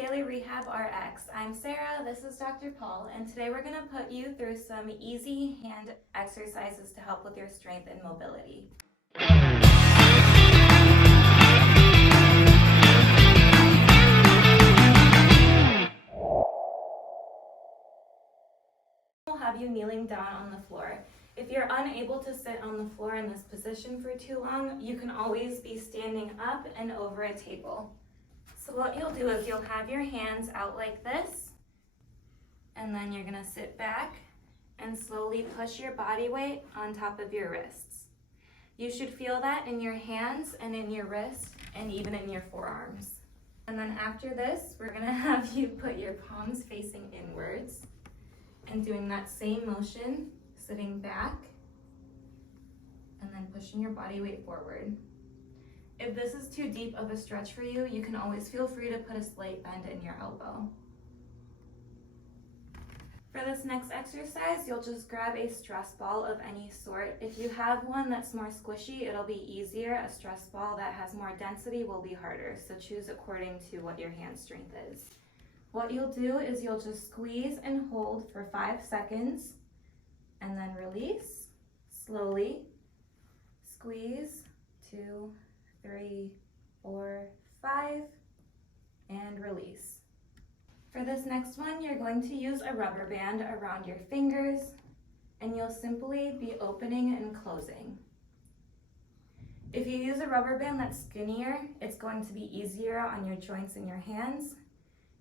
Daily Rehab RX. I'm Sarah, this is Dr. Paul, and today we're going to put you through some easy hand exercises to help with your strength and mobility. We'll have you kneeling down on the floor. If you're unable to sit on the floor in this position for too long, you can always be standing up and over a table. So what you'll do is you'll have your hands out like this, and then you're gonna sit back and slowly push your body weight on top of your wrists. You should feel that in your hands and in your wrists and even in your forearms. And then after this, we're gonna have you put your palms facing inwards and doing that same motion, sitting back and then pushing your body weight forward. If this is too deep of a stretch for you, you can always feel free to put a slight bend in your elbow. For this next exercise, you'll just grab a stress ball of any sort. If you have one that's more squishy, it'll be easier. A stress ball that has more density will be harder, so choose according to what your hand strength is. What you'll do is you'll just squeeze and hold for 5 seconds, and then release, slowly. Squeeze, 2, 3, 4, 5, and release. For this next one, you're going to use a rubber band around your fingers, and you'll simply be opening and closing. If you use a rubber band that's skinnier, it's going to be easier on your joints and your hands.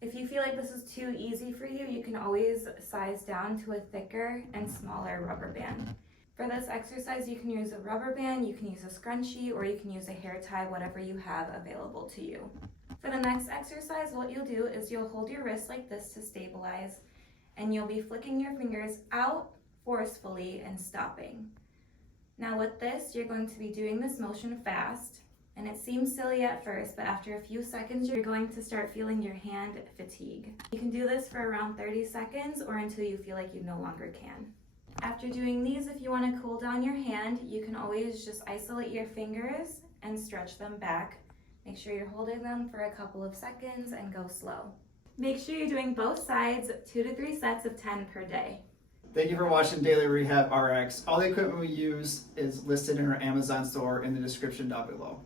If you feel like this is too easy for you, you can always size down to a thicker and smaller rubber band. For this exercise, you can use a rubber band, you can use a scrunchie, or you can use a hair tie, whatever you have available to you. For the next exercise, what you'll do is you'll hold your wrist like this to stabilize, and you'll be flicking your fingers out forcefully and stopping. Now with this, you're going to be doing this motion fast, and it seems silly at first, but after a few seconds, you're going to start feeling your hand fatigue. You can do this for around 30 seconds or until you feel like you no longer can. After doing these, if you want to cool down your hand, you can always just isolate your fingers and stretch them back. Make sure you're holding them for a couple of seconds and go slow. Make sure you're doing both sides, 2 to 3 sets of 10 per day. Thank you for watching Daily Rehab RX. All the equipment we use is listed in our Amazon store in the description down below.